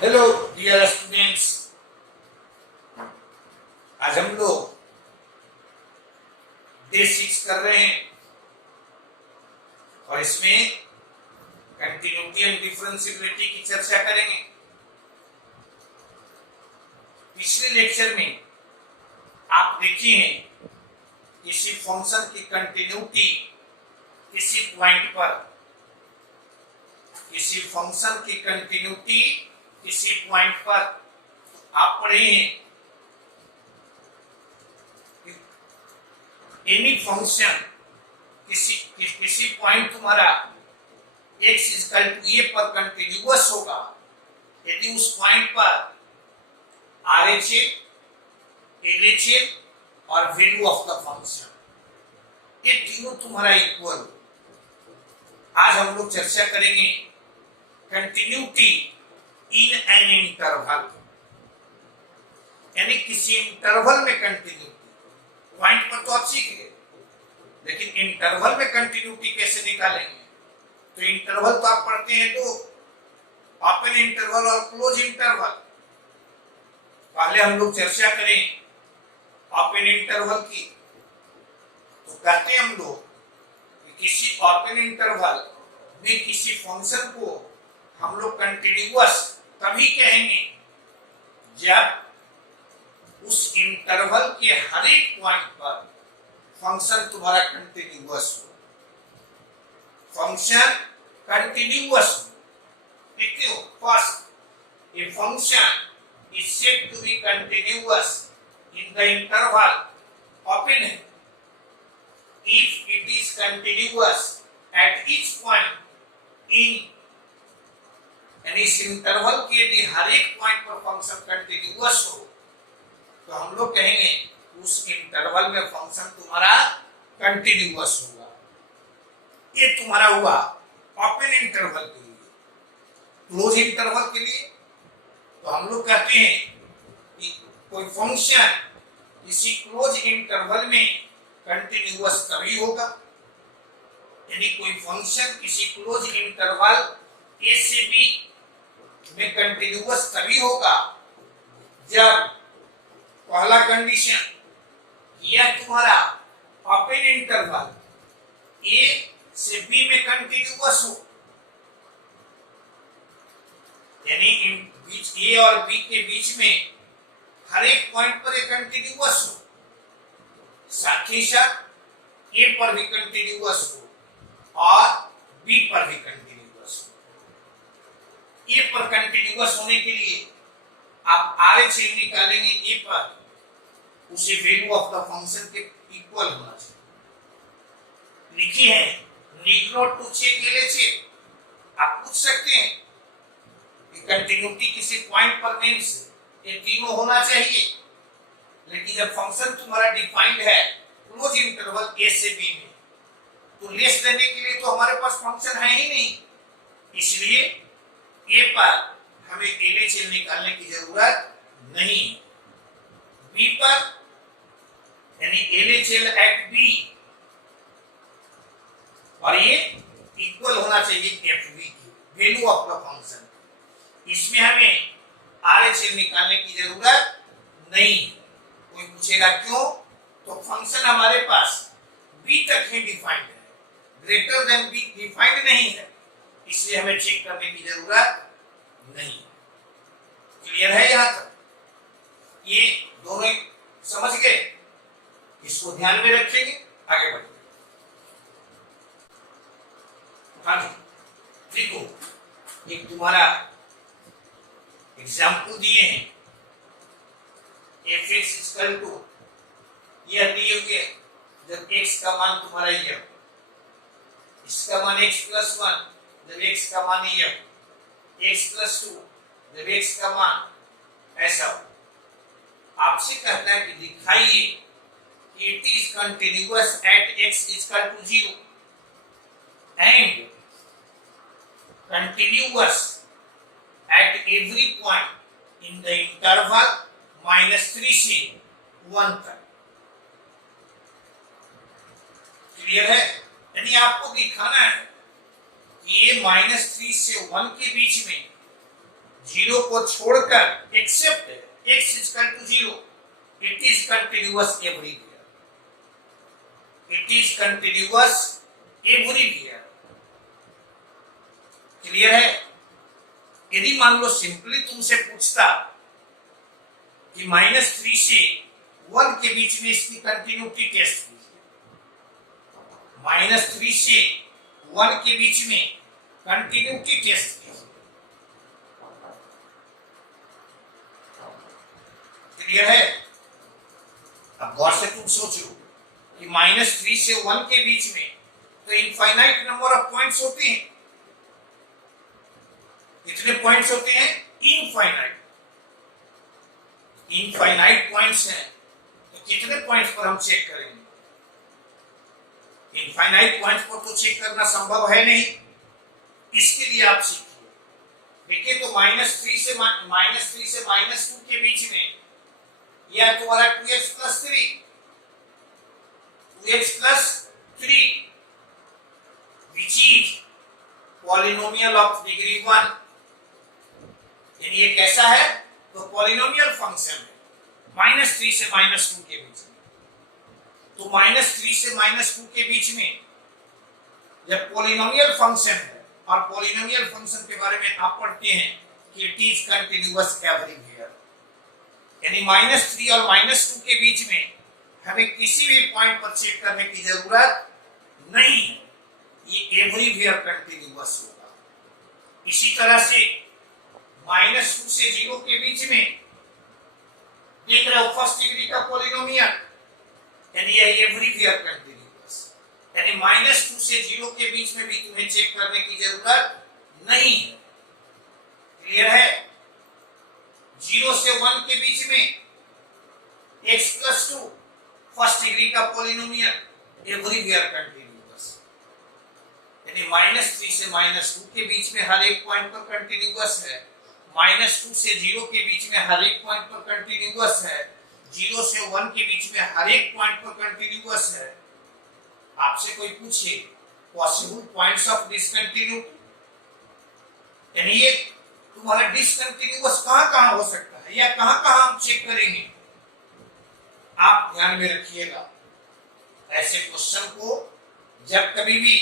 Hello dear students, आज हम लोग डे 6 कर रहे हैं और इसमें कंटिन्यूटी एंड डिफरेंशिएबिलिटी की चर्चा करेंगे। पिछले लेक्चर में आप देखे हैं किसी फंक्शन की कंटिन्यूटी किसी पॉइंट पर, किसी फंक्शन की कंटिन्यूटी किसी पॉइंट पर आप पढ़े हैं एनी फंक्शन किसी पॉइंट तुम्हारा x इक्वल टू a पर कंटिन्यूअस होगा यदि उस पॉइंट पर RHS, LHS और वैल्यू ऑफ द फंक्शन ये तीनों तुम्हारा इक्वल। आज हम लोग चर्चा करेंगे कंटिन्यूटी इन एन इंटरवल, यानी किसी इंटरवल में कंटिन्यूटी। पॉइंट पर तो आप सीख गए, लेकिन इंटरवल में कंटिन्यूटी कैसे निकालेंगे? तो इंटरवल तो आप पढ़ते हैं तो ओपन इंटरवल और क्लोज इंटरवल। पहले हम लोग चर्चा करें ओपन इंटरवल की। तो कहते हैं हम लोग कि किसी ओपन इंटरवल में किसी फंक्शन को हम लोग कंटिन्यूअस तभी कहेंगे जब उस इंटरवल के हर एक पॉइंट पर फंक्शन तुम्हारा कंटिन्यूअस हो। फंक्शन कंटिन्यूअस हो। देखते हो, first a function is said to be continuous in the interval open है if it is continuous at each point in, यानी इस इंटरवल के यदि हर एक पॉइंट पर फंक्शन कंटिन्यूअस हो तो हम लोग कहेंगे उस इंटरवल में फंक्शन तुम्हारा कंटिन्यूअस होगा। ये तुम्हारा हुआ ओपन इंटरवल के लिए। क्लोज इंटरवल के लिए तो हम लोग कहते हैं कि कोई फंक्शन किसी क्लोज इंटरवल में कंटिन्यूअस तभी होगा, यानी कोई फंक्शन किसी क्लोज इंटरवल a से b में कंटिन्यूअस तभी होगा जब पहला कंडीशन यह तुम्हारा ओपन इंटरवल a से b में कंटिन्यूअस हो, यानी बीच a और b के बीच में हर एक पॉइंट पर एक कंटिन्यूअस हो, साथ ही साथ a पर भी कंटिन्यूअस हो और b पर भी कंटिन्यूअस हो। a पर कंटिन्यूअस होने के लिए आप RHS निकालेंगे a पर, उसे वैल्यू ऑफ द फंक्शन के इक्वल होना चाहिए। लिखी है need not to check LHS। आप पूछ सकते हैं कि कंटिन्यूटी किसी पॉइंट पर मींस ये तीनों होना चाहिए, लेकिन जब फंक्शन तुम्हारा डिफाइंड है क्लोज इंटरवल a से b में तो लेस देने के लिए तो हमारे पास फंक्शन है ही नहीं, इसलिए a पर हमें LHS निकालने की जरूरत नहीं। b पर यानी LHS एट b और ये इक्वल होना चाहिए fb की वैल्यू ऑफ द फंक्शन। इसमें हमें RHS निकालने की जरूरत नहीं। कोई पूछेगा क्यों? तो फंक्शन हमारे पास b तक ही डिफाइंड है, ग्रेटर देन b डिफाइंड नहीं है, इसलिए हमें चेक करने की जरूरत नहीं। क्लियर है यहां तक? ये दोनों समझ गए? इसको ध्यान में रखेंगे, आगे बढ़ेंगे। हाँ देखो, एक तुम्हारा एग्जाम्पल दिए हैं fx इक्वल टू यह दिए हुए जब x का मान तुम्हारा यह, इसका मान x प्लस 1 जब x का मान यह, x प्लस 2 जब x का मान ऐसा हो। आपसे कहता है कि दिखाइए कि it is continuous at x equal to 0 and continuous at every point in the interval -3 से 1 तक। क्लियर है? यानी आपको दिखाना है कि ये -3 से 1 के बीच में जीरो को छोड़कर except x is equal to 0, it is continuous everywhere, it is continuous everywhere. Clear है? यदि मान लो सिंपली तुमसे पूछता कि -3 से 1 के बीच में इसकी कंटिन्यूटी टेस्ट कीजिए, -3 से 1 के बीच में कंटिन्यूटी टेस्ट कीजिए। क्लियर है? अब गौर से तुम सोचो कि -3 से 1 के बीच में तो इनफाइनाइट नंबर ऑफ पॉइंट्स होते हैं। कितने पॉइंट्स होते हैं? इनफाइनाइट। इनफाइनाइट पॉइंट्स हैं तो कितने पॉइंट्स पर हम चेक करेंगे? इनफाइनाइट पॉइंट्स पर तो चेक करना संभव है नहीं। इसके लिए आप सीखिए। देखिए तो -3 से -2 के बीच में यह तुम्हारा 2x plus 3 which is polynomial of degree 1, यानी ये कैसा है? तो पॉलिनोमियल फंक्शन है -3 से -2 के बीच में। तो -3 से -2 के बीच में जब पॉलिनोमियल फंक्शन है, और पॉलिनोमियल फंक्शन के बारे में आप पढ़ते हैं कि इट इज कंटिन्यूअस एवरीवेयर, यानी -3 और -2 के बीच में हमें किसी भी पॉइंट पर चेक करने की जरूरत नहीं है, ये एवरीवेयर कंटिन्यूअस होगा। इसी तरह से -2 से 0 के बीच में देख रहे हो फर्स्ट डिग्री का पॉलिनोमियल, यानी ये एवरीवेयर कंटिन्यूअस, यानी -2 से 0 के बीच में भी तुम्हें चेक करने की जरूरत नहीं है। क्लियर है? 0 से 1 के बीच में x प्लस 2 फर्स्ट डिग्री का पॉलिनोमियल एवरीवेयर कंटिन्यूअस, यानी -3 से -2 के बीच में हर एक पॉइंट पर कंटिन्यूअस है, -2 से 0 के बीच में हर एक पॉइंट पर कंटिन्यूअस है, 0 से 1 के बीच में हर एक पॉइंट पर कंटिन्यूअस है। आपसे कोई पूछे पॉसिबल पॉइंट्स ऑफ डिसकंटिन्यूटी, यानी ये तुम्हारा डिसकंटिन्यूअस कहां-कहां हो सकता है या कहां-कहां हम चेक करेंगे, आप ध्यान में रखिएगा। ऐसे क्वेश्चन को जब कभी भी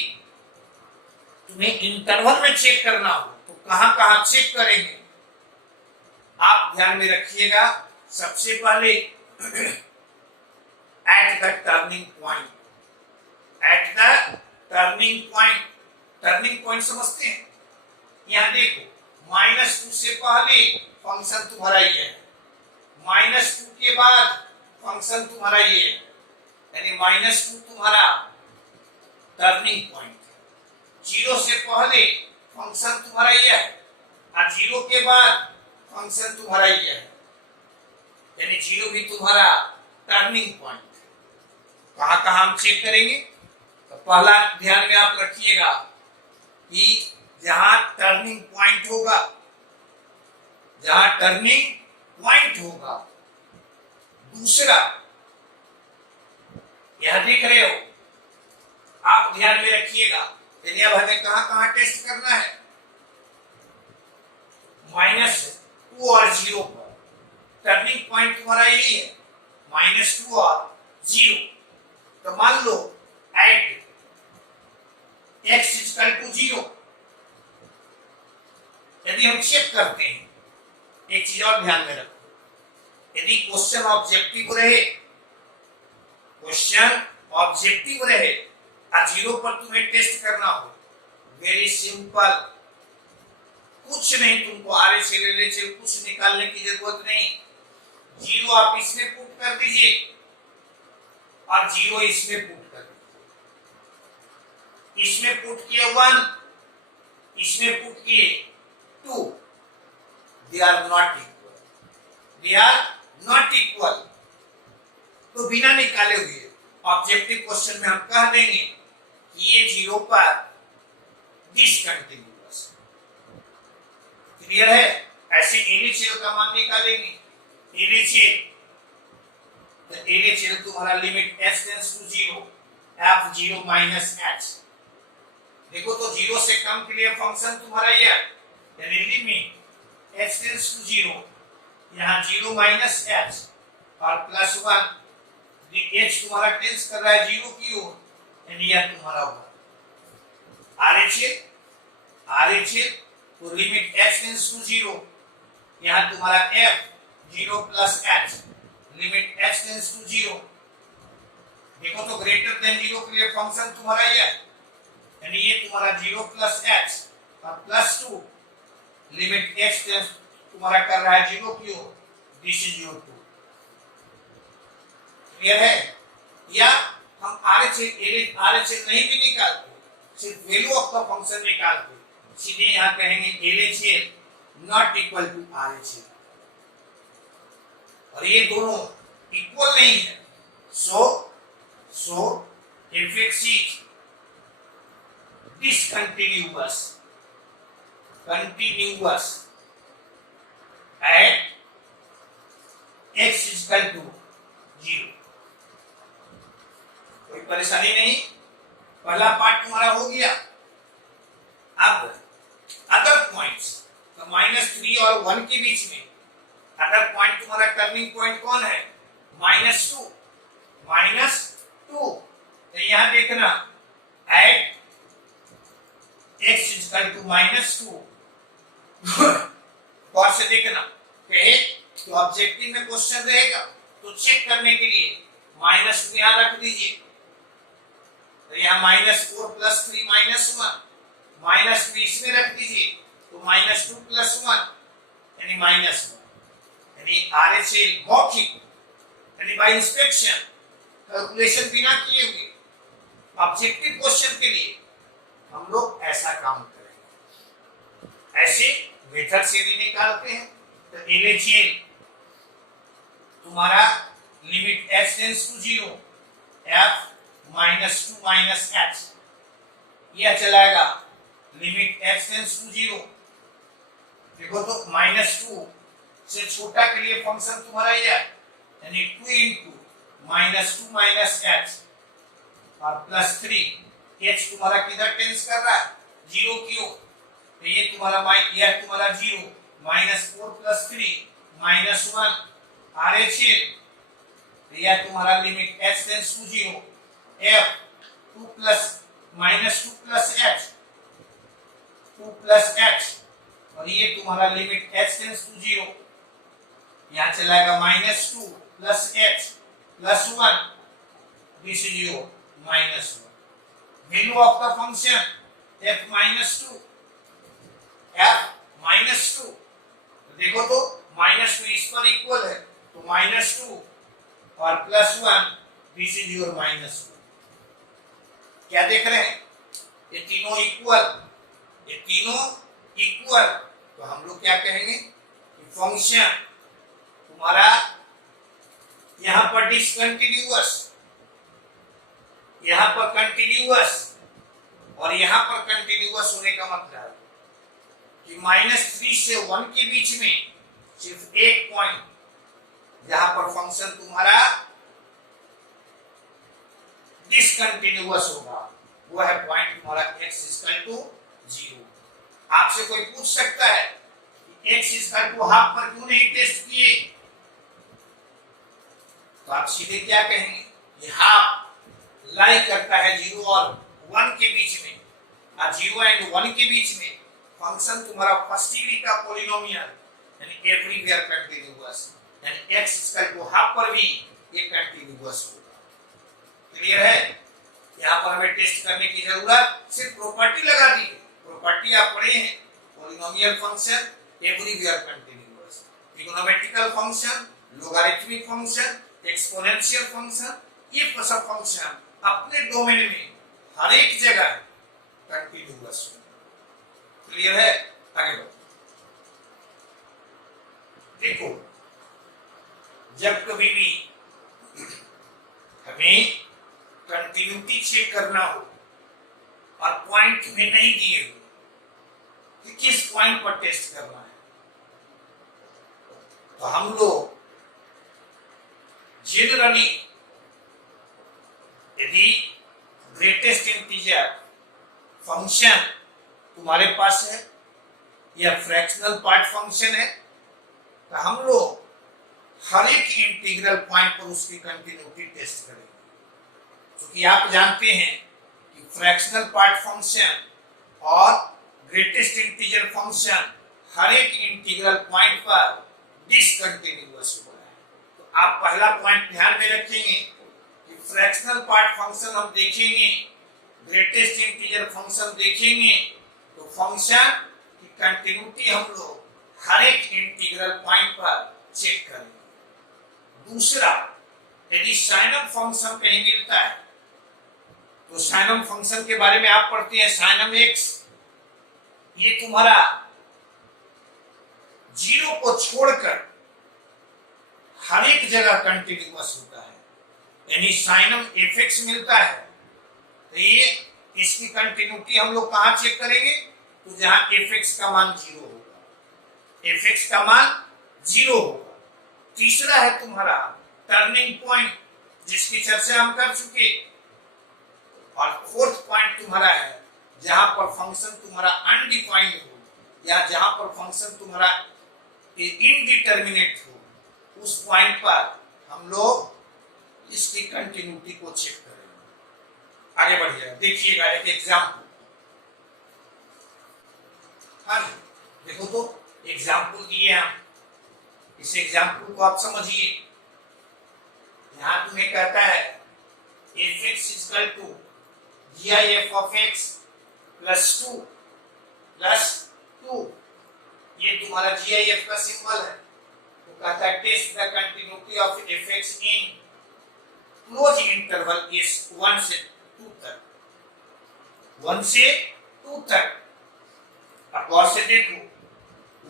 तुम्हें इंटरवल में चेक करना हो तो कहां-कहां चेक करेंगे, आप ध्यान में रखिएगा। सबसे पहले at the turning point, at the turning point, turning point समझते हैं? यहां देखो -2 से पहले फंक्शन तुम्हारा ये है, -2 के बाद फंक्शन तुम्हारा ये है, यानी -2 तुम्हारा टर्निंग पॉइंट है। 0 से पहले फंक्शन तुम्हारा ये है और 0 के बाद फंक्शन तुम्हारा ये है, यानी 0 भी तुम्हारा टर्निंग पॉइंट है। कहां-कहां हम चेक करेंगे? तो पहला ध्यान में आप रखिएगा कि जहां टर्निंग पॉइंट होगा, जहां टर्निंग पॉइंट होगा। दूसरा, यह देख रहे हो, आप ध्यान में रखिएगा, यानी अब हमें कहां-कहां टेस्ट करना है? -2 और 0 पर टर्निंग पॉइंट तुम्हारा यही है, -2 और 0। तो मान लो एट x इक्वल टू 0, यदि हम चेक करते हैं, एक चीज और ध्यान में रखो, यदि क्वेश्चन ऑब्जेक्टिव रहे, क्वेश्चन ऑब्जेक्टिव रहे और 0 पर तुम्हें टेस्ट करना हो, वेरी सिंपल, कुछ नहीं, तुमको RHL LHL कुछ निकालने की जरूरत नहीं। 0 आप इसमें पुट कर दीजिए और 0 इसमें पुट कर दीजिए। इसमें पुट किए 1, इसमें पुट किए 2, they are not equal, they are not equal. तो बिना निकाले हुए ऑब्जेक्टिव क्वेश्चन में हम कह देंगे कि ये 0 पर डिसकंटिन्यूअस। क्लियर है? ऐसे LHL का मान निकालेंगे, LHL, तो LHL तुम्हारा limit h tends to 0, f0 minus h। देखो तो 0 से कम के लिए फंक्शन तुम्हारा ये, यानी लिमिट h टेंड्स टू 0, यहाँ 0 माइनस h और प्लस 1, h तुम्हारा टेंड्स कर रहा है 0 की ओर, यानी यह तुम्हारा होगा RHL, तो लिमिट h टेंड्स टू 0, यहाँ तुम्हारा f 0 plus h, limit h tends to 0, देखो तो ग्रेटर देन 0 के लिए फंक्शन तुम्हारा ये है, यानी ये तुम्हारा 0 प्लस h और प्लस 2, लिमिट x टेंड्स तुम्हारा कर रहा है 0 की ओर, दिस इज योर 2। क्लियर है? या हम RHL नहीं भी निकालते, सिर्फ वैल्यू ऑफ द फंक्शन निकालते, सीधे यहाँ कहेंगे LHL not equal to RHL, और ये दोनों इक्वल नहीं है, so fx is discontinuous at x is equal to 0। कोई परेशानी नहीं, पहला पार्ट तुम्हारा हो गया। अब अदर पॉइंट्स, तो -3 और 1 के बीच में अदर पॉइंट तुम्हारा टर्निंग पॉइंट कौन है? -2, तो यहां देखना eight x is equal to -2, और से देखना कहे तो ऑब्जेक्टिव में क्वेश्चन रहेगा, तो चेक करने के लिए -2 यहां रख दीजिए, तो यहाँ -4 प्लस 3 -1, -2 इसमें रख दीजिए, तो -2 प्लस 1 यानी -1, यानी RHL मौखिक यानी बाय इंस्पेक्शन, कैलकुलेशन बिना किए हुए ऑब्जेक्टिव क्वेश्चन के लिए हम लोग ऐसा काम करेंगे, ऐसे मेथड से भी निकालते हैं। तो LHL तुम्हारा limit h tends to 0, f -2 minus h, यह चलाएगा लिमिट h टेंड्स टू 0, देखो तो -2 से छोटा के लिए फंक्शन तुम्हारा यह यानी 2 इंटू -2 माइनस h और प्लस 3, h तुम्हारा किधर टेंस कर रहा है? 0 की ओर, तो ये तुम्हारा यह तुम्हारा 0 -4 प्लस 3 -1 RHL, तो यह तुम्हारा limit h tends to 0, f 2 plus h 2 plus h, और ये तुम्हारा लिमिट h टेंस टू 0, यहाँ चलाएगा -2 plus h plus 1, this is your -1। Value of the function f -2, देखो तो -2 इस पर इक्वल है, तो -2 और प्लस 1, दिस इज योर -1। क्या देख रहे हैं? ये तीनों इक्वल, तो हम लोग क्या कहेंगे कि फंक्शन तुम्हारा यहां पर डिसकंटिन्यूअस, यहां पर कंटिन्यूअस और यहां पर कंटिन्यूअस होने का मतलब कि -3 से 1 के बीच में सिर्फ एक पॉइंट जहां पर फंक्शन तुम्हारा डिसकंटिन्यूअस होगा, वो है पॉइंट तुम्हारा x इक्वल टू 0। आपसे कोई पूछ सकता है कि x इक्वल टू हाफ पर क्यों नहीं टेस्ट किए, तो आप सीधे क्या कहेंगे, ये हाफ लाई करता है 0 और 1 के बीच में, और 0 एंड 1 के बीच में फंक्शन तुम्हारा फर्स्ट डिग्री का पॉलिनोमियल यानी एवरीवेयर कंटीन्यूअस, यानी x इक्वल टू हाफ पर भी ये कंटीन्यूअस होगा। क्लियर है? यहाँ पर हमें टेस्ट करने की जरूरत सिर्फ प्रॉपर्टी लगा दी, प्रॉपर्टी आप पढ़े हैं, polynomial function everywhere continuous, trigonometrical function, logarithmic function, exponential function, ये सब फंक्शन अपने डोमेन में हर एक जगह कंटीन्यूअस होगा। क्लियर है? आगे बढ़ो। देखो, जब कभी भी हमें कंटिन्यूटी चेक करना हो और पॉइंट में नहीं दिए हो कि किस पॉइंट पर टेस्ट करना है, तो हम लोग जनरली यदि ग्रेटेस्ट इंटीजर फंक्शन तुम्हारे पास है यह फ्रैक्शनल पार्ट फंक्शन है, तो हम लोग हर एक इंटीग्रल पॉइंट पर उसकी कंटिन्यूटी टेस्ट करेंगे। क्योंकि आप जानते हैं कि फ्रैक्शनल पार्ट फंक्शन और ग्रेटेस्ट इंटीजर फंक्शन हर एक इंटीग्रल पॉइंट पर डिसकंटिन्यूअस हो रहा है। तो आप पहला पॉइंट ध्यान में रखेंगे कि फ्रैक्शनल पार्ट फंक्शन हम देखेंगे, ग्रेटेस्ट इंटीजर फंक्शन देखेंगे, तो फंक्शन की कंटिन्यूटी हम लोग हर एक इंटीग्रल पॉइंट पर चेक करेंगे। दूसरा, यदि साइनम फंक्शन कहीं मिलता है तो साइनम फंक्शन के बारे में आप पढ़ते हैं साइनम एक्स, ये तुम्हारा जीरो को छोड़कर हर एक जगह कंटिन्यूअस होता है। यानी साइनम एफ एक्स मिलता है तो ये इसकी कंटिन्यूटी हम लोग कहां चेक करेंगे, तो जहां एफ एक्स का मान जीरो होगा, एफ एक्स का मान जीरो होगा। तीसरा है तुम्हारा टर्निंग पॉइंट, जिसकी चर्चा हम कर चुके। और फोर्थ पॉइंट तुम्हारा है जहां पर फंक्शन तुम्हारा अनडिफाइंड हो या जहां पर फंक्शन तुम्हारा इनडिटरमिनेट हो, उस पॉइंट पर हम लोग इसकी कंटिन्यूटी को चेक करेंगे। आगे बढ़िएगा, देखिएगा एक एग्जाम्पल। हाँ देखो तो एग्जाम्पल दिए हम, इस एग्जाम्पल को आप समझिए। यहां तुम्हें कहता है f x equal to GIF of x plus 2 ये तुम्हारा GIF का सिंबल है। तो कहता है test the continuity of fx in closed interval is 1 से 2 तक, 1 से 2 तक। अब गौर से देखो,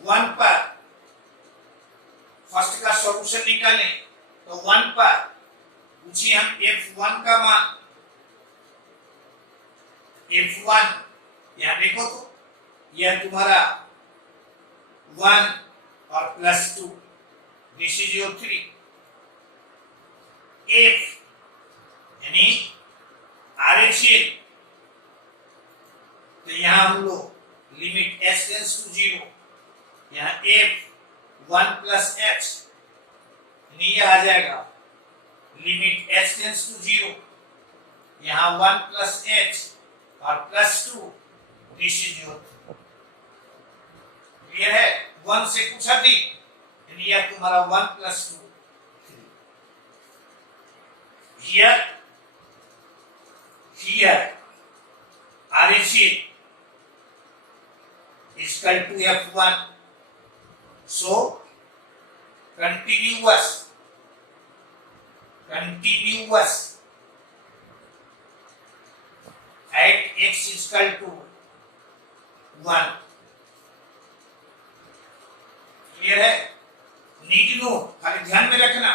1 पर फर्स्ट का सॉल्यूशन निकालें तो 1 पर पूछिए हम f1 का मान, f1 यहां देखो तो यह तुम्हारा 1 और plus 2, this is your 3। f यानी RHL, तो यहां हम लोग लिमिट s टेंड्स टू 0, यहां f 1 प्लस h यानी यह आ जाएगा लिमिट s टेंड्स टू 0, यहां 1 प्लस h और plus 2, this is your. Clear है? 1 से कुछ अधिक यानी यह तुम्हारा 1 plus 2, here RHL is equal to F1, so continuous at x is equal to 1। Clear है? नीड नो, खाली ध्यान में रखना,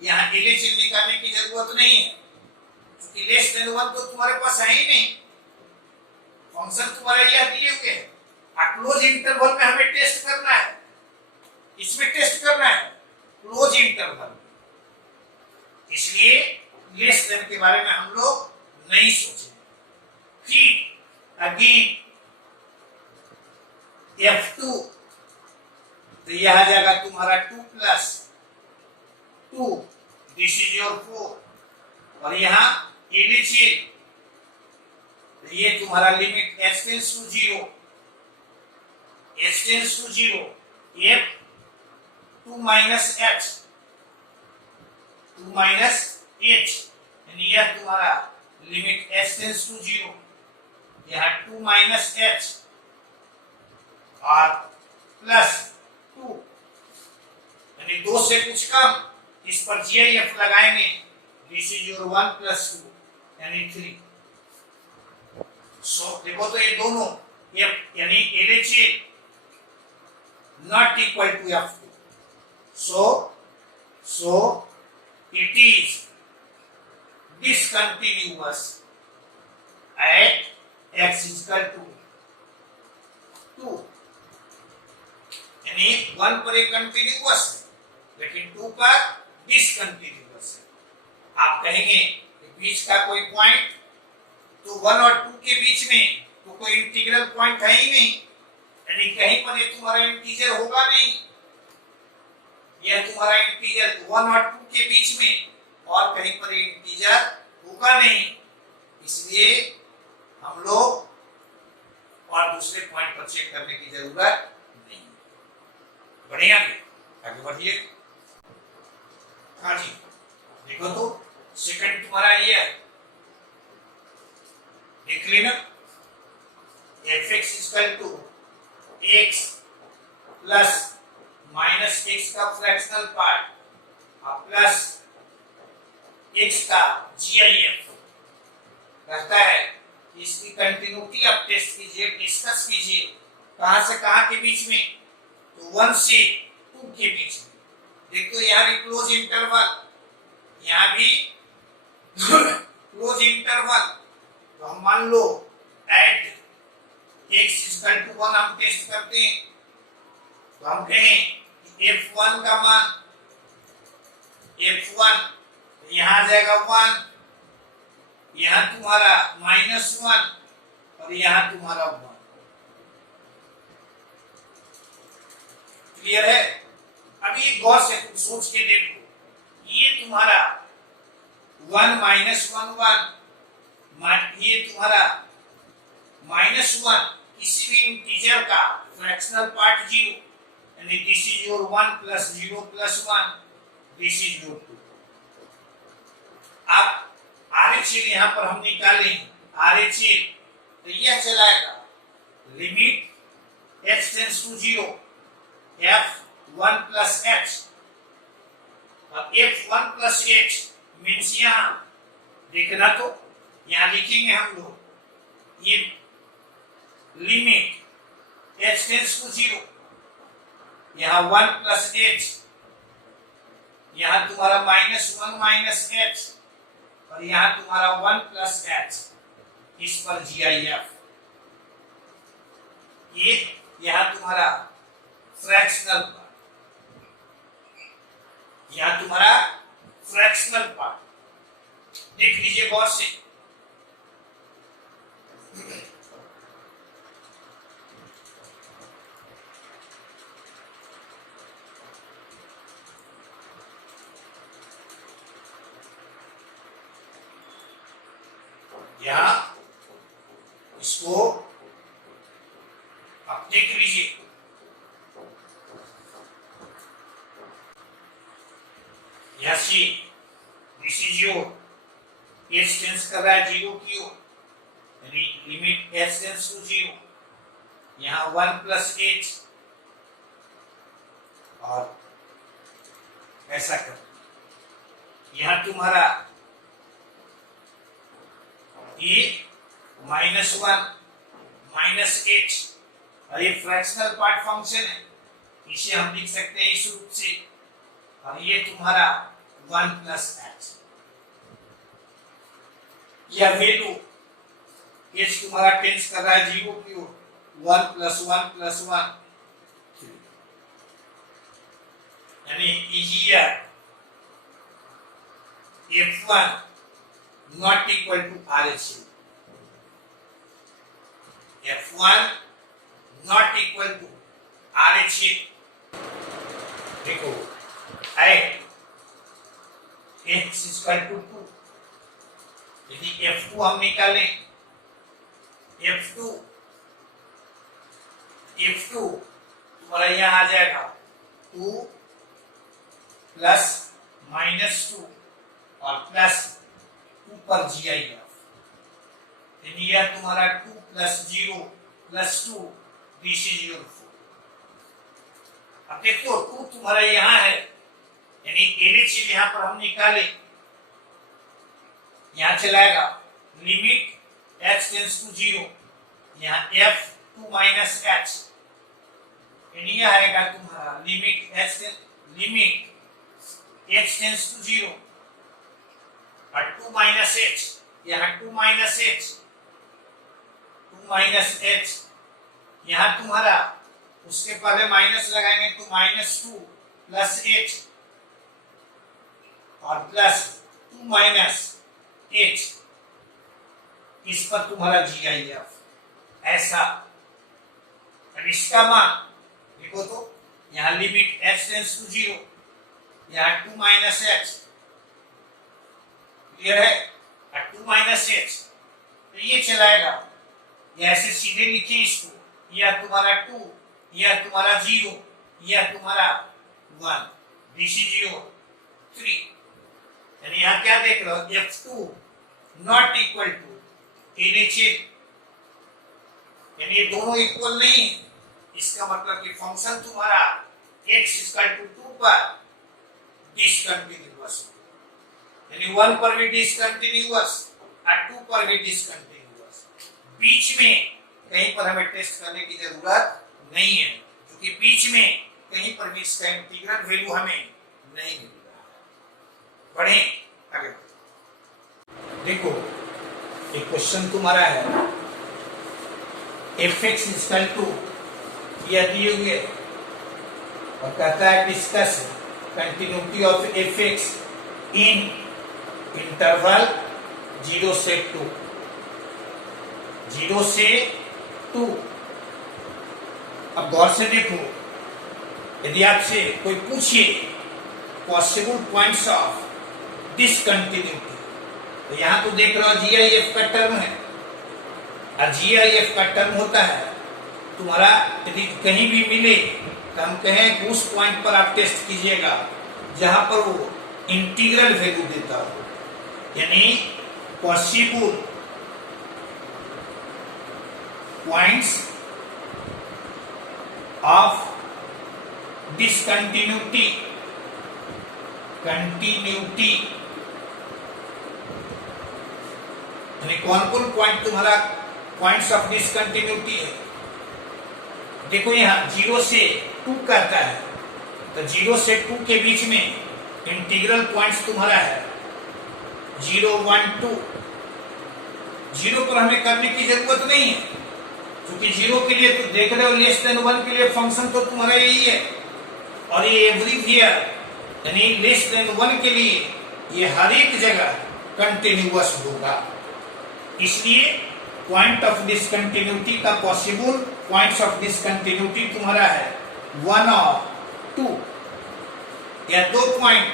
यहाँ LHL निकालने की जरूरत नहीं है, क्योंकि लेस देन 1 तो तुम्हारे पास है ही नहीं। फंक्शन तुम्हारा यह दिए हुए है, क्लोज इंटरवल में हमें टेस्ट करना है, इसमें टेस्ट करना है क्लोज इंटरवल, इसलिए लेस देन के बारे में हम लोग नहीं सोचे। फिर अगेन F2, तो यह आ जाएगा तुम्हारा 2 प्लस 2, दिस इज योर 4, और यहाँ LHL, तो ये तुम्हारा limit s tends to 0, s tends to 0, f 2 minus h, 2 minus h, यानी यह तुम्हारा लिमिट s टेंड्स टू 0, यहाँ 2 माइनस h और प्लस 2, यानी 2 से कुछ कम, इस पर GIF लगाएंगे, दिस इज योर 1 प्लस 2 यानी 3। सो देखो तो ये दोनों F यानी LHL not equal to F2, so it is discontinuous at x is equal to 2, यानी 1 पर एक कंटिन्यूअस है लेकिन 2 पर डिसकंटिन्यूअस है। आप कहेंगे कि बीच का कोई पॉइंट, तो 1 और 2 के बीच में तो कोई इंटीग्रल पॉइंट है ही नहीं, यानी कहीं पर ये तुम्हारा इंटीजर होगा नहीं, यह तुम्हारा इंटीजर 1 और 2 के बीच में, और कहीं पर इंटीजर होगा नहीं, इसलिए हम लोग और दूसरे पॉइंट पर चेक करने की जरूरत नहीं। बढ़िया, आगे बढ़िए। हाँ जी, देखो तो सेकंड तुम्हारा ये है, देख लेना, fx equal to x plus minus x का फ्रैक्शनल पार्ट प्लस x का GIF कहता है। इसकी कंटिन्यूटी आप टेस्ट कीजिए, डिस्कस कीजिए, कहां से कहां के बीच में, तो 1 से 2 के बीच में। देखो यहाँ भी क्लोज इंटरवल, यहाँ भी क्लोज इंटरवल, तो हम मान लो एट x इक्वल टू 1 हम टेस्ट करते हैं, तो हम कहें f1 का मान f1 यहाँ आ जाएगा 1, यहाँ तुम्हारा -1 और यहाँ तुम्हारा 1। क्लियर है? अभी गौर से तुम सोच के देखो, ये तुम्हारा 1 -1 1, ये तुम्हारा -1 किसी भी इंटीजर का फ्रैक्शनल पार्ट 0, यानी this is your 1 + 0 + 1, this is your 2। अब RHL यहां पर हम निकाले, RHL तो यह चलाएगा limit h tends to 0 f1 + h, अब f1 + h मींस यहां देखना, तो यहां लिखेंगे हम लोग ये लिमिट h टेंड्स टू 0, यहां 1 + h, यहां तुम्हारा -1 - h, और यहां तुम्हारा 1 + h, इस पर GIF, ये यहां तुम्हारा फ्रैक्शनल पार्ट, यहां तुम्हारा फ्रैक्शनल पार्ट देख लीजिए गौर से। यहां इसको आप देख लीजिए, यहां see this is your h tends कर रहा है 0 की ओर, यानी लिमिट h टेंस टू 0, यहां 1 + h, और ऐसा कर, यहां तुम्हारा ये -1 - h, और ये फ्रैक्शनल पार्ट फंक्शन है, इसे हम लिख सकते हैं इस रूप से, और ये तुम्हारा 1 + h, यह वैल्यू h तुम्हारा टेंस कर रहा है 0 की ओर, 1 + 1 + 1, यानी here f1 not equal to RHL, f1 not equal to RHL। देखो at x इक्वल टू 2, यदि f2 हम निकालें, f2 तुम्हारा यहाँ आ जाएगा 2 प्लस -2 और प्लस 2 पर GIF, यानी यह तुम्हारा 2 + 0 + 2, दिस इज योर 4। अब देखो 2 तुम्हारा यहाँ है, यानी LHL यहाँ पर हम निकाले, यहाँ चलाएगा लिमिट h टेंस टू 0, यहाँ f2 - h, यानी यह आएगा तुम्हारा लिमिट h टेंस टू 0 और 2 - h, यहाँ 2 - h, यहाँ तुम्हारा उसके पहले माइनस लगाएंगे तो -2 + h और प्लस 2 - h, इस पर तुम्हारा GIF, ऐसा। अभी इसका मान देखो तो यहाँ लिमिट h टेंड्स टू 0, यहाँ 2 माइनस h, क्लियर है, 2 माइनस h, तो ये चलाएगा, ये ऐसे सीधे लिखिए इसको, यह तुम्हारा 2, यह तुम्हारा 0, यह तुम्हारा 1, दिस इज योर 3, यानी यहाँ क्या देख रहे हो, f2 not equal to LHS, यानी ये दोनों इक्वल नहीं है, इसका मतलब कि फंक्शन तुम्हारा x इक्वल टू 2 पर डिसकंटिन्यूअस, यानी 1 पर भी डिसकंटिन्यूअस और 2 पर भी डिसकंटिन्यूअस, बीच में कहीं पर हमें टेस्ट करने की जरूरत नहीं है, क्योंकि बीच में कहीं पर भी इसका इंटीग्रल वैल्यू हमें नहीं मिल रहा है। बढ़े आगे, देखो एक क्वेश्चन तुम्हारा है, fx इक्वल टू यह दिए हुए और कहता है discuss continuity of fx in interval 0 से 2, 0 से 2। अब गौर से देखो, यदि आपसे कोई पूछे पॉसिबल पॉइंट्स ऑफ डिसकंटिन्यूटी, तो यहां तो देख रहे हो GIF का टर्म है, और GIF का टर्म होता है तुम्हारा, यदि कहीं भी मिले तो हम कहें उस पॉइंट पर आप टेस्ट कीजिएगा जहां पर वो इंटीग्रल वैल्यू देता हो, यानी possible points of discontinuity, continuity, यानी कौन कौन पॉइंट तुम्हारा पॉइंट्स ऑफ डिसकंटिन्यूटी है। देखो यहां 0 से 2 कहता है, तो 0 से 2 के बीच में इंटीग्रल पॉइंट्स तुम्हारा है 0, 1, 2। 0 पर हमें करने की जरूरत नहीं है, क्योंकि 0 के लिए तो देख रहे हो लेस देन 1 के लिए फंक्शन तो तुम्हारा यही है, और ये एवरीवेयर यानी लेस देन 1 के लिए ये हर एक जगह कंटिन्यूअस होगा। इसलिए पॉइंट ऑफ डिसकंटिन्यूटी का पॉसिबल पॉइंट्स ऑफ डिसकंटिन्यूटी तुम्हारा है 1 और 2, या 2 पॉइंट,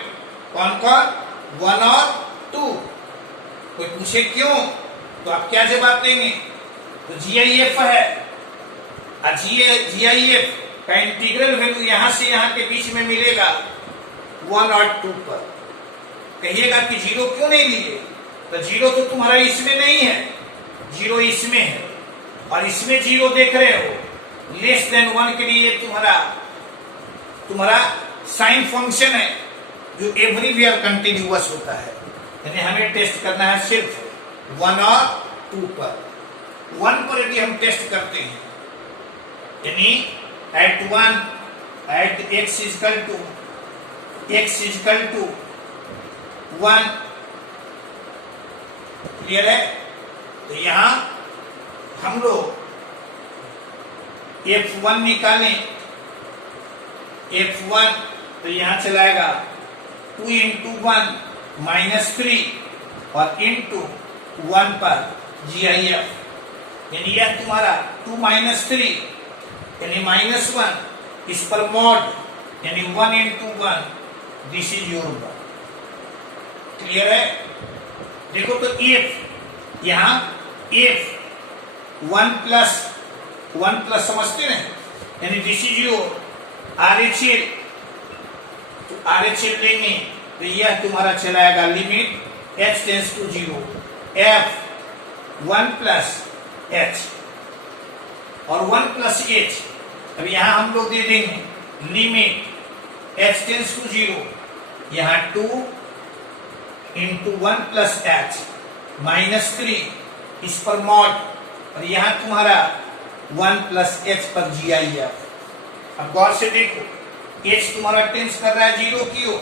कौन कौन, 1 और 2। कोई पूछे क्यों, तो आप क्या जवाब देंगे, तो GIF है, और GIF का इंटीग्रल वैल्यू यहां से यहां के बीच में मिलेगा 1 और 2 पर। कहिएगा कि 0 क्यों नहीं लिए, तो 0 तो तुम्हारा इसमें नहीं है, 0 इसमें है, और इसमें 0 देख रहे हो लेस देन 1 के लिए तुम्हारा साइन फंक्शन है जो एवरीवेयर कंटिन्यूअस होता है, यानी हमें टेस्ट करना है सिर्फ 1 और 2 पर। 1 पर यदि हम टेस्ट करते हैं, यानी at 1 at x equal to 1, clear है, तो यहां हम लोग f1 निकालें, f1 तो यहां चलाएगा 2 into 1 माइनस 3 और इंटू 1 पर GIF, यानी यह तुम्हारा 2 माइनस 3 यानी माइनस 1, इस पर मॉड यानी 1 into 1, this is your 1, clear है। देखो तो f यहां f 1 प्लस समझते हैं, यानी दिस इज योर RHL, तो RHL लेंगे तो यह तुम्हारा चलाएगा limit h tends to 0 f 1 plus h और 1 प्लस h। अब यहां हम लोग दे देंगे लिमिट h टेंड्स टू 0, यहां 2 इंटू 1 प्लस h माइनस 3, इस पर मॉड, और यहां तुम्हारा 1 प्लस h पर GIF। अब गौर से देखो, h तुम्हारा टेंस कर रहा है 0 की ओर,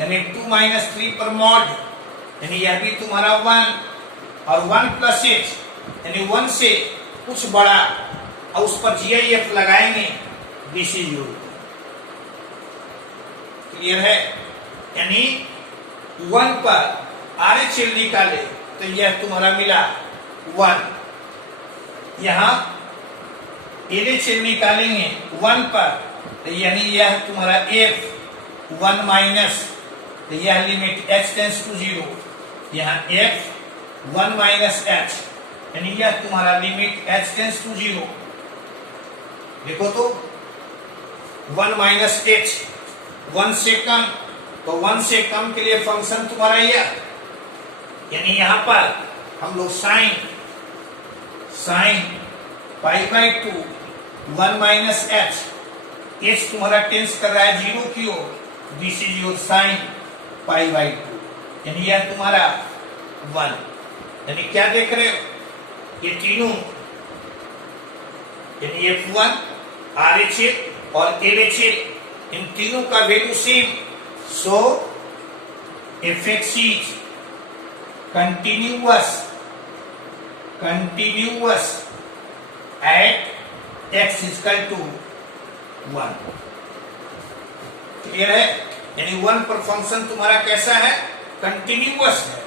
यानी 2 माइनस 3 पर मॉड, यानी यह भी तुम्हारा 1, और 1 प्लस h यानी 1 से कुछ बड़ा, और उस पर GIF लगाएंगे, दिस इज योर, क्लियर है, यानी 1 पर RHL निकाले तो यह तुम्हारा मिला 1, यहां LHS निकालेंगे 1 पर, तो यानी यह तुम्हारा f 1 माइनस, तो यह लिमिट h टेंस टू 0, यहाँ f 1 माइनस h, यानी यह तुम्हारा लिमिट h टेंस टू 0। देखो तो 1 माइनस h 1 से कम, तो 1 से कम के लिए फंक्शन तुम्हारा यह, यानी यहां पर हम लोग sine pi by 2 1 minus h, h तुम्हारा टेंस कर रहा है 0 की ओर, this is your sine pi by 2, यानी यह तुम्हारा 1। यानी क्या देख रहे हो, ये तीनों, यानी F1 RHS और LHS, इन तीनों का value same, so Fx is continuous at x is equal to 1। Clear है, यानी 1 पर फंक्शन तुम्हारा कैसा है, कंटिन्यूअस है।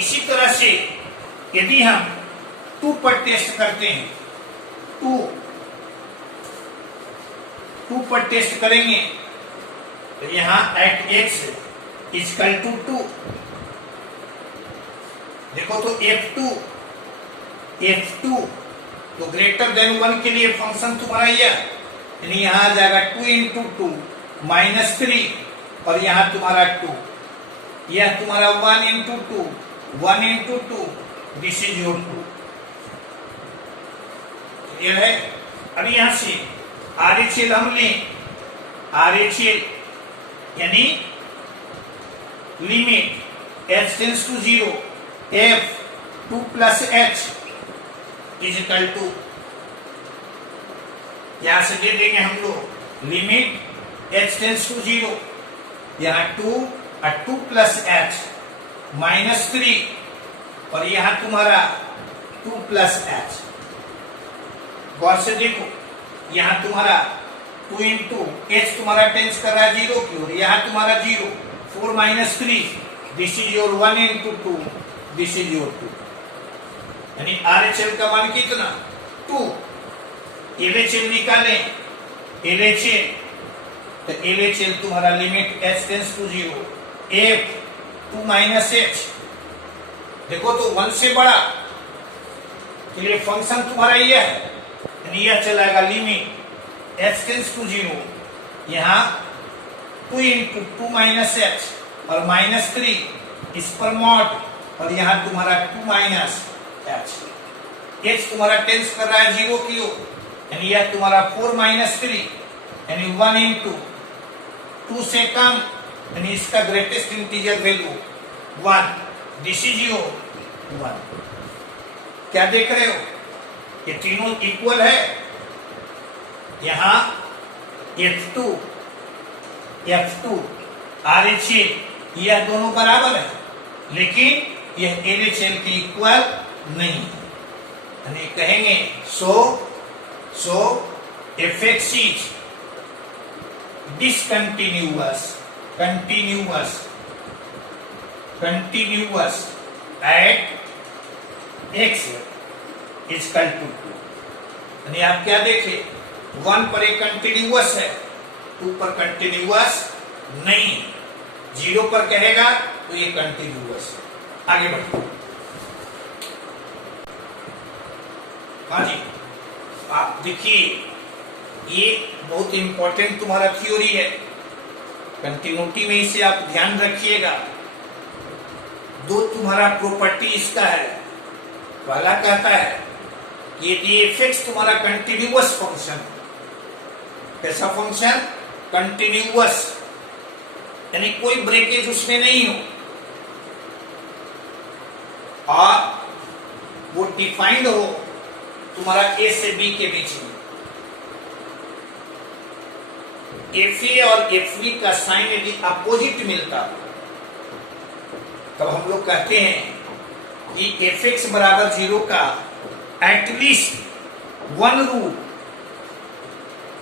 इसी तरह से यदि हम 2 पर टेस्ट करते हैं, 2 पर टेस्ट करेंगे, तो यहां eight x is equal to 2, देखो तो F2 तो ग्रेटर देन 1 के लिए फंक्शन तुम्हारा यह, यानी यहां आ जाएगा 2 इंटू 2 माइनस 3, और यहां तुम्हारा 2, यह तुम्हारा 1 into 2, this is your 2। Clear है। अब यहां से RHS हम लें, RHS यानी limit h tends to 0, f 2 plus h is equal to, यहां से दे देंगे हम लोग लिमिट h टेंस टू 0, यहां 2 प्लस h माइनस 3, और यहां तुम्हारा 2 प्लस h। गौर से देखो, यहां तुम्हारा 2 इंटू h तुम्हारा टेंस कर रहा है 0 की ओर, यहां तुम्हारा 0, 4 minus 3, this is your 1 into 2, this is your 2, यानी RHS का मान कितना 2। LHS निकालें, LHS, तो LHS तुम्हारा limit h tends to 0, f 2 minus h, देखो तो 1 से बड़ा के लिए फंक्शन तुम्हारा यह है, यानी यह चलाएगा लिमिट h टेंस टू 0, यहां 2 इंटू 2 माइनस h और माइनस 3 इस पर मॉड, और यहां तुम्हारा 2 माइनस h तुम्हारा टेंस कर रहा है 0 की ओर, यानी यह तुम्हारा 4 माइनस 3, यानी 1 इंटू 2 से कम, यानी इसका greatest integer value 1, this is your 1। क्या देख रहे हो, ये तीनों इक्वल है, यहां F2 RHS यह दोनों बराबर है, लेकिन यह LHS के इक्वल नहीं है, यानी कहेंगे so Fx is discontinuous at x is equal to 2, यानी आप क्या देखे, 1 पर एक कंटिन्यूअस है, 2 पर कंटिन्यूअस नहीं है, 0 पर कहेगा तो ये कंटिन्यूअस है। आगे बढ़ो। हाँ जी, आप देखिए, ये बहुत इंपॉर्टेंट तुम्हारा थ्योरी है, कंटिन्यूटी में इसे आप ध्यान रखिएगा। दो तुम्हारा प्रॉपर्टी इसका है, पहला कहता है कि यदि f(x) तुम्हारा कंटिन्यूअस फंक्शन, कैसा फंक्शन, कंटिन्यूअस, यानी कोई ब्रेकेज उसमें नहीं हो, और वो डिफाइंड हो तुम्हारा a से b के बीच में, fa और fb का साइन यदि अपोजिट मिलता तब हम लोग कहते हैं कि fx बराबर 0 का एटलीस्ट 1 रूट,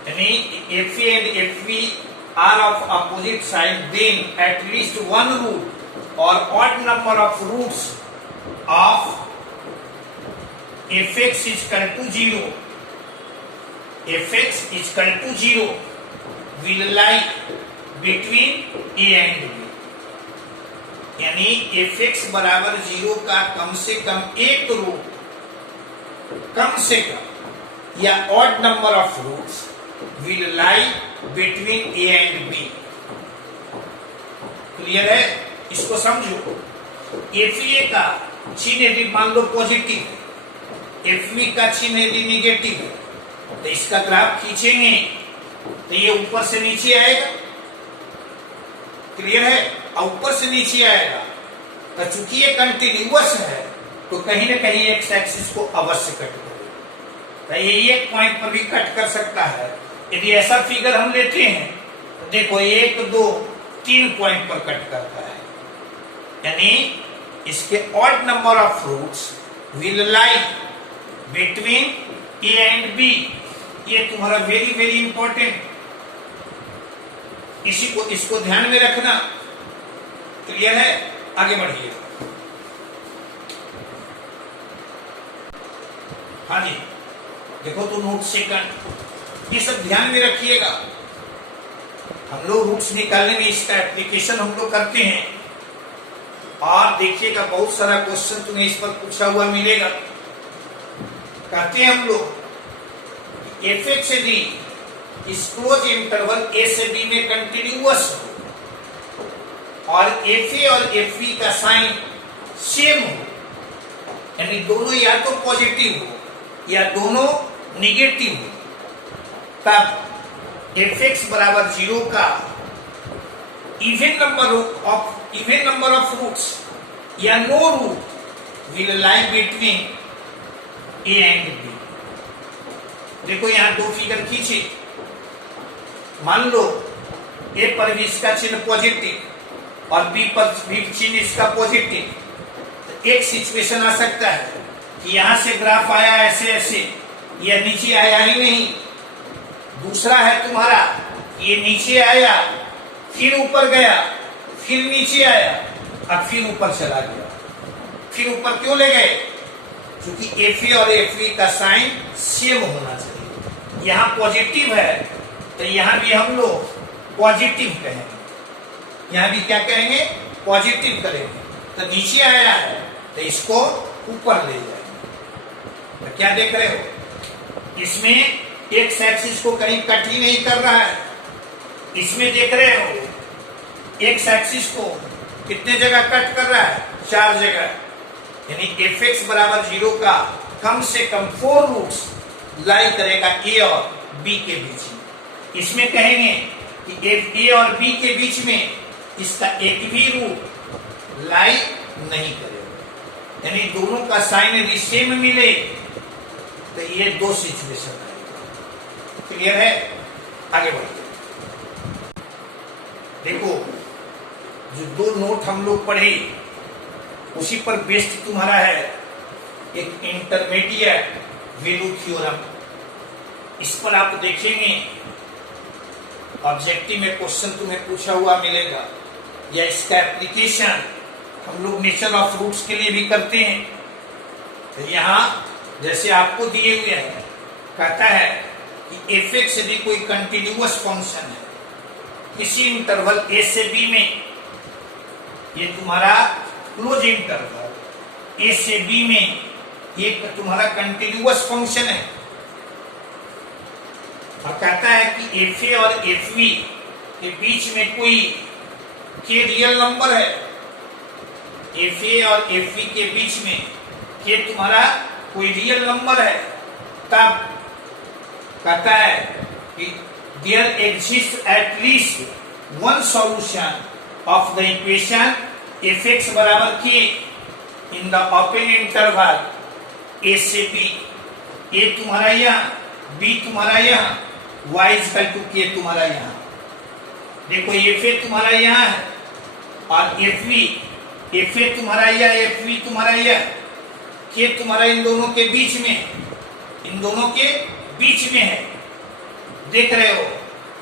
यानी fa and fb are of opposite side, then at least 1 root or odd number of roots of fx is equal to 0 fx equal to 0 will lie between a and b, यानी fx बराबर 0 का कम से कम एक root, कम से कम या odd number of roots will lie between a and b। Clear है? इसको समझो। fa का चिन्ह यदि मान लो पॉजिटिव है, fv का चिन्ह यदि निगेटिव है, तो इसका ग्राफ खींचेंगे तो ये ऊपर से नीचे आएगा। क्लियर है? और ऊपर से नीचे आएगा तो चूंकि ये कंटिन्यूअस है तो कहीं ना कहीं एक्स एक्सिस को अवश्य कट करेगा। तो ये एक पॉइंट पर भी कट कर सकता है। यदि ऐसा फिगर हम लेते हैं तो देखो 1 2 3 पॉइंट पर कट करता है, यानी इसके odd number of roots will lie between A and B. ये तुम्हारा वेरी वेरी इंपॉर्टेंट, इसको ध्यान में रखना। क्लियर है? आगे बढ़िए। हाँ जी, देखो तो नोट सेकंड, ये सब ध्यान में रखिएगा। हम लोग रूट्स निकालने में इसका एप्लीकेशन हम लोग करते हैं, और देखिएगा बहुत सारा क्वेश्चन तुम्हें इस पर पूछा हुआ मिलेगा। कहते हैं हम लोग fx यदि इस क्लोज इंटरवल a से b में कंटिन्यूअस हो और fa और fv का साइन सेम हो, यानी दोनों या तो पॉजिटिव हो या दोनों निगेटिव हो, तब fx बराबर 0 का इवन नंबर ऑफ रूट्स या no root will lie between a and b। देखो यहां दो फिगर खींचे, मान लो a पर भी इसका चिन्ह पॉजिटिव और b पर भी चिन्ह इसका पॉजिटिव, तो एक सिचुएशन आ सकता है कि यहां से ग्राफ आया ऐसे ऐसे, यह नीचे आया ही नहीं। दूसरा है तुम्हारा, ये नीचे आया फिर ऊपर गया फिर नीचे आया अब फिर ऊपर चला गया। फिर ऊपर क्यों ले गए? क्योंकि fa और fv का साइन सेम होना चाहिए। यहाँ पॉजिटिव है तो यहाँ भी हम लोग पॉजिटिव कहेंगे, यहाँ भी क्या कहेंगे? पॉजिटिव करेंगे। तो नीचे आया है तो इसको ऊपर ले जाएंगे। तो क्या देख रहे हो? इसमें एक्स एक्सिस को कहीं कट ही नहीं कर रहा है। इसमें देख रहे हो एक्स एक्सिस को कितने जगह कट कर रहा है? 4 जगह, यानी fx बराबर 0 का कम से कम 4 रूट्स लाई करेगा a और b के बीच में। इसमें कहेंगे कि a और b के बीच में इसका एक भी रूट लाई नहीं करेगा, यानी दोनों का साइन यदि सेम मिले तो ये दो सिचुएशन आएगा। क्लियर है? आगे बढ़ते देखो, जो दो नोट हम लोग पढ़े उसी पर बेस्ड तुम्हारा है एक इंटरमीडिएट वैल्यू थ्योरम। इस पर आप देखेंगे ऑब्जेक्टिव में क्वेश्चन तुम्हें पूछा हुआ मिलेगा, या इसका एप्लीकेशन हम लोग नेचर ऑफ रूट्स के लिए भी करते हैं। तो यहाँ जैसे आपको दिए हुए हैं, कहता है कि fx यदि कोई कंटिन्यूअस फंक्शन है किसी इंटरवल a से b में, ये तुम्हारा क्लोज इंटरवल a से b में ये तुम्हारा कंटिन्यूअस फंक्शन है, और कहता है कि fa और fv के बीच में कोई k रियल नंबर है। fa और fv के बीच में k तुम्हारा कोई रियल नंबर है, तब कहता है कि there exist at least one solution of the equation fx बराबर k in the open interval a से b। a तुम्हारा यहाँ, b तुम्हारा यहाँ, y इक्वल टू k तुम्हारा यहाँ। देखो fa तुम्हारा यहाँ है और fa तुम्हारा यहाँ, fv तुम्हारा यहाँ, k तुम्हारा इन दोनों के बीच में, इन दोनों के बीच में है। देख रहे हो,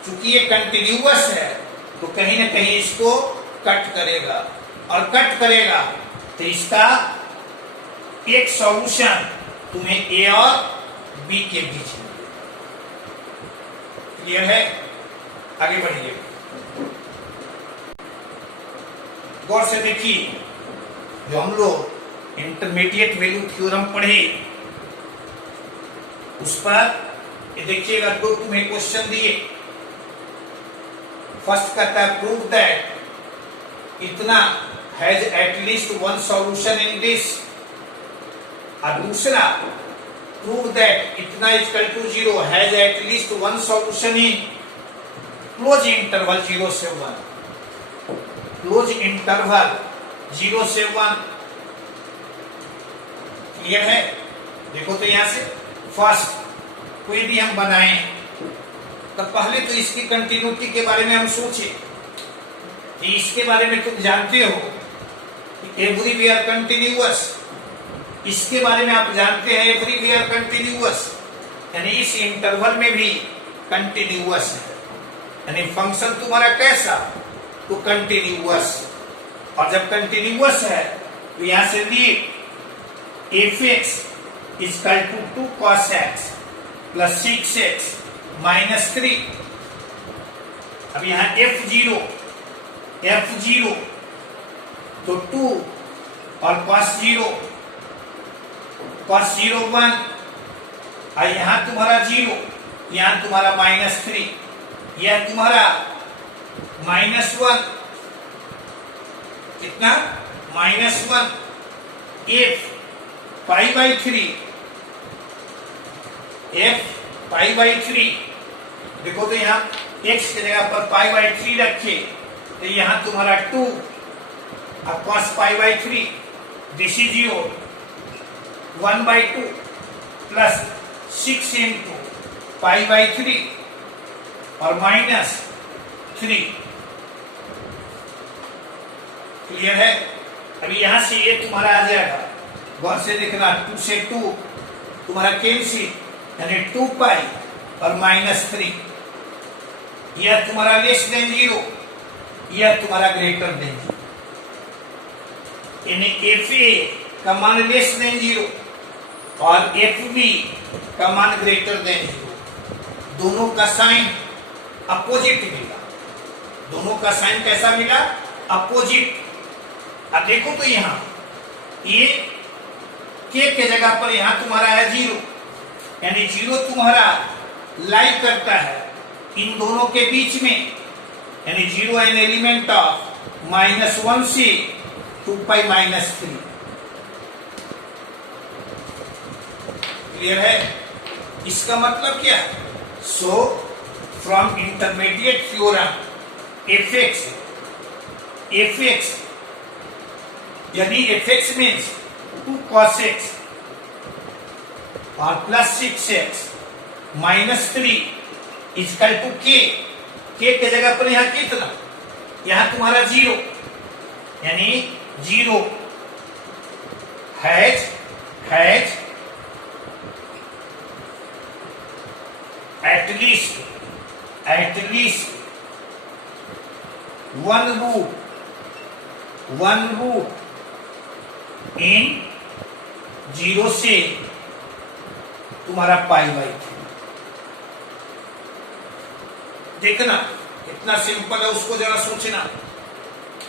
चूंकि ये कंटिन्यूअस है तो कहीं ना कहीं इसको कट करेगा, और कट करेगा तो इसका एक सॉल्यूशन तुम्हें a और b के बीच में। क्लियर है? आगे बढ़िए, गौर से देखिए, जो हम लोग इंटरमीडिएट वैल्यू थ्योरम पढ़े उस पर ये देखिएगा, दो तुम्हें क्वेश्चन दिए। फर्स्ट कहता है प्रूव दैट इतना has at least one solution in this, और दूसरा प्रूव दैट इतना equal to 0 has at least one solution in closed interval 0 से 1, क्लोज इंटरवल 0 से 1। क्लियर है? देखो तो यहां से फर्स्ट कोई भी हम बनाएं तो पहले तो इसकी कंटिन्यूटी के बारे में हम सोचे कि इसके बारे में तुम जानते हो कि एवरीवेयर कंटिन्यूअस, इसके बारे में आप जानते हैं एवरीवेयर कंटिन्यूअस, यानी इस इंटरवल में भी कंटिन्यूअस है, यानी फंक्शन तुम्हारा कैसा, तो कंटिन्यूअस। और जब कंटिन्यूअस है तो यहां से लिख fx equal to 2 cos x plus 6x minus 3। अब यहां f0 तो 2 और cos 0 1, और यहां तुम्हारा 0, यहां तुम्हारा माइनस 3, यह तुम्हारा -1, कितना -1 f π/3। देखो तो यहाँ x की जगह पर π/3 रखे तो यहाँ तुम्हारा 2 और cos π/3, this is your 1/2 plus 6 into π/3 और -3। क्लियर है? अभी यहां से ये तुम्हारा आ जाएगा, गौर से देखना, 2 से 2 तुम्हारा कैंसिल, यानी 2π और -3, यह तुम्हारा लेस देन 0, यह तुम्हारा ग्रेटर देन 0, यानी fa का मान लेस देन 0 और fb का मान ग्रेटर देन 0। दोनों का साइन अपोजिट मिला, दोनों का साइन कैसा मिला, अपोजिट। अब देखो तो यहाँ ये के जगह पर यहाँ तुम्हारा है 0, यानी 0 तुम्हारा लाई करता है इन दोनों के बीच में, यानी 0 एन एलिमेंट ऑफ -1 से 2π -3। क्लियर है? इसका मतलब क्या? So from intermediate theorem fx यानी fx मीन्स 2 cos x और plus 6x -3 equal to k के जगह पर यहाँ कितना, यहाँ तुम्हारा 0, यानी 0 हैज एटलीस्ट वन रूट इन 0 से तुम्हारा π/3। देखना कितना सिंपल है, उसको जरा सोचना।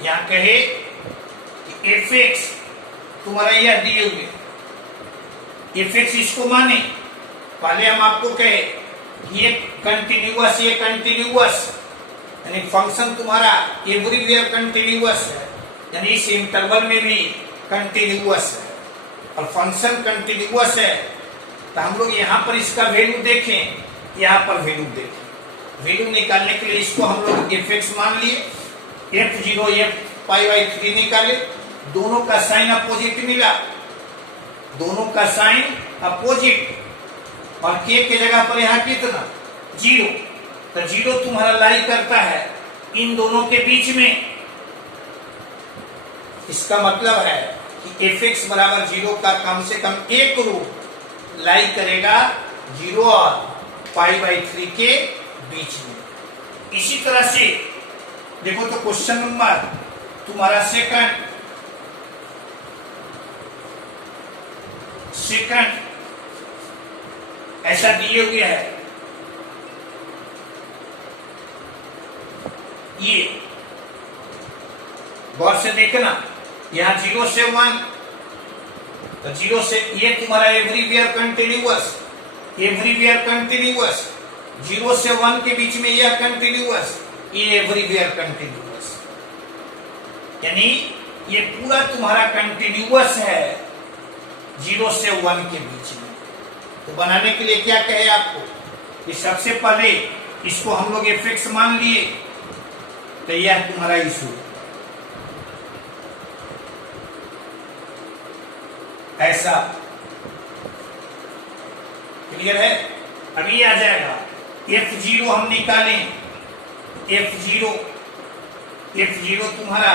यहां कहे कि fx तुम्हारा यह दिए हुए, fx इसको माने, पहले हम आपको कहे ये कंटिन्यूअस, यानी फंक्शन तुम्हारा एवरीवेयर कंटिन्यूअस है, यानी इस इंटरवल में भी कंटिन्यूअस है, और फंक्शन कंटिन्यूअस है तो हम लोग यहाँ पर इसका वैल्यू देखें, यहाँ पर वैल्यू देखें। वैल्यू निकालने के लिए इसको हम लोग fx मान लिए, f0 π/3 निकाले, दोनों का साइन अपोजिट मिला, दोनों का साइन अपोजिट, और k के जगह पर यहाँ कितना 0, तो 0 तुम्हारा लाई करता है इन दोनों के बीच में। इसका मतलब है कि fx बराबर 0 का कम से कम एक रूट लाई करेगा 0 और π/3 के बीच में। इसी तरह से देखो तो क्वेश्चन नंबर तुम्हारा सेकंड ऐसा दिए हुए है ये गौर से देखना, यहां 0 से 1, तो 0 से ये तुम्हारा एवरीवेयर कंटिन्यूअस, एवरीवेयर कंटिन्यूअस, 0 से 1 के बीच में यह कंटिन्यूअस, ये एवरीवेयर कंटिन्यूअस, यानी ये पूरा तुम्हारा कंटिन्यूअस है 0 से 1 के बीच में। तो बनाने के लिए क्या कहे आपको कि सबसे पहले इसको हम लोग एफ मान लिए, तो यह तुम्हारा इशू ऐसा क्लियर है। अभी आ जाएगा F0 हम निकालें, F0 तुम्हारा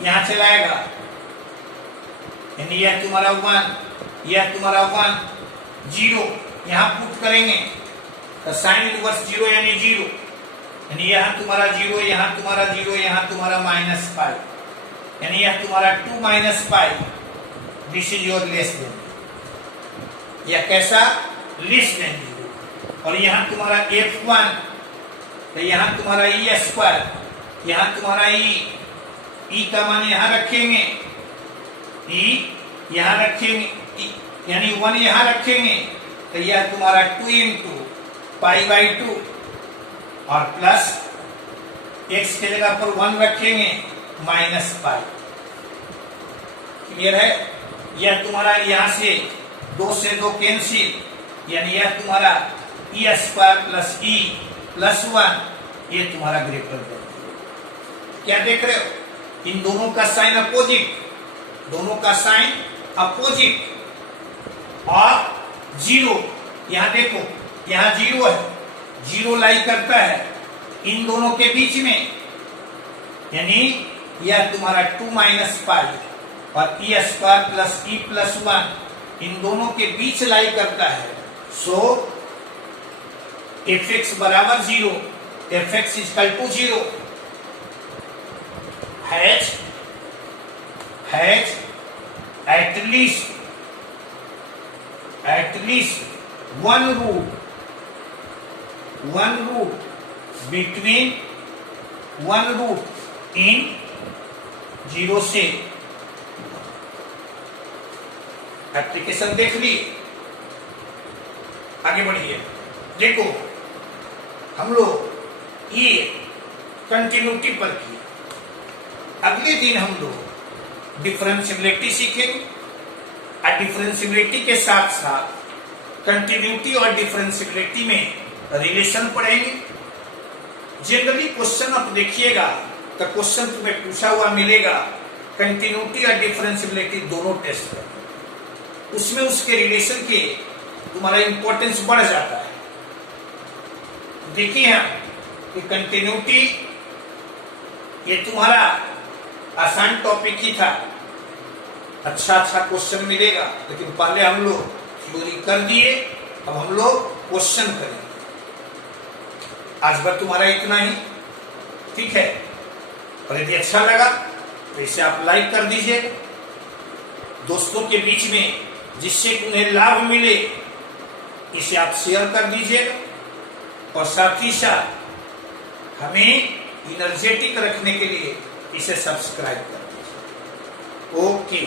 यहां चलाएगा, यानी यह तुम्हारा 1, यह तुम्हारा 1, 0 यहां पुट करेंगे तो साइन इनवर्स 0 यानी 0, यानी यहां तुम्हारा 0, यहां तुम्हारा 0, यहां तुम्हारा -π, यानी यह तुम्हारा 2 - π, this is your less than, यह कैसा लेस देन 0। और यहां तुम्हारा F1, तो यहां तुम्हारा E², यहां तुम्हारा E का मान यहां रखेंगे, E यहां रखेंगे, यानी 1 यहां रखेंगे, तो यह तुम्हारा 2 × π/2 और प्लस x के जगह पर 1 रखेंगे -π। क्लियर है। यह तुम्हारा यहां से 2 से 2 कैंसिल, यानी यह तुम्हारा E² + E + 1, ये तुम्हारा ग्रेटर देन। क्या देख रहे हो, इन दोनों का साइन अपोजिट, दोनों का साइन अपोजिट, और 0 यहां देखो, यहां 0 है, 0 लाई करता है इन दोनों के बीच में, यानी यह तुम्हारा 2 - π और E² + E + 1 इन दोनों के बीच लाई करता है। सो fx बराबर 0, fx = 0 has at least one root between one root in 0 से। एप्लीकेशन देख ली, आगे बढ़िए। देखो हम लोग ये कंटिन्यूटी पर किए, अगले दिन हम लोग डिफरेंशियबिलिटी सीखेंगे, और डिफरेंशियबिलिटी के साथ साथ कंटिन्यूटी और डिफरेंशियबिलिटी में रिलेशन पढ़ेंगे। जनरली क्वेश्चन आप देखिएगा तो क्वेश्चन तुम्हें पूछा हुआ मिलेगा कंटिन्यूटी और डिफरेंशियबिलिटी दोनों टेस्ट कर, उसमें उसके रिलेशन के तुम्हारा इंपॉर्टेंस बढ़ जाता है। देखिए हम कि कंटिन्यूटी ये तुम्हारा आसान टॉपिक ही था, अच्छा क्वेश्चन मिलेगा, लेकिन पहले हम लोग थ्योरी कर दिए, अब हम लोग क्वेश्चन करेंगे। आज भर तुम्हारा इतना ही, ठीक है। और यदि अच्छा लगा तो इसे आप लाइक कर दीजिए दोस्तों के बीच में, जिससे उन्हें लाभ मिले, इसे आप शेयर कर दीजिएगा, और साथ ही साथ हमें एनर्जेटिक रखने के लिए इसे सब्सक्राइब कर दीजिए। ओके।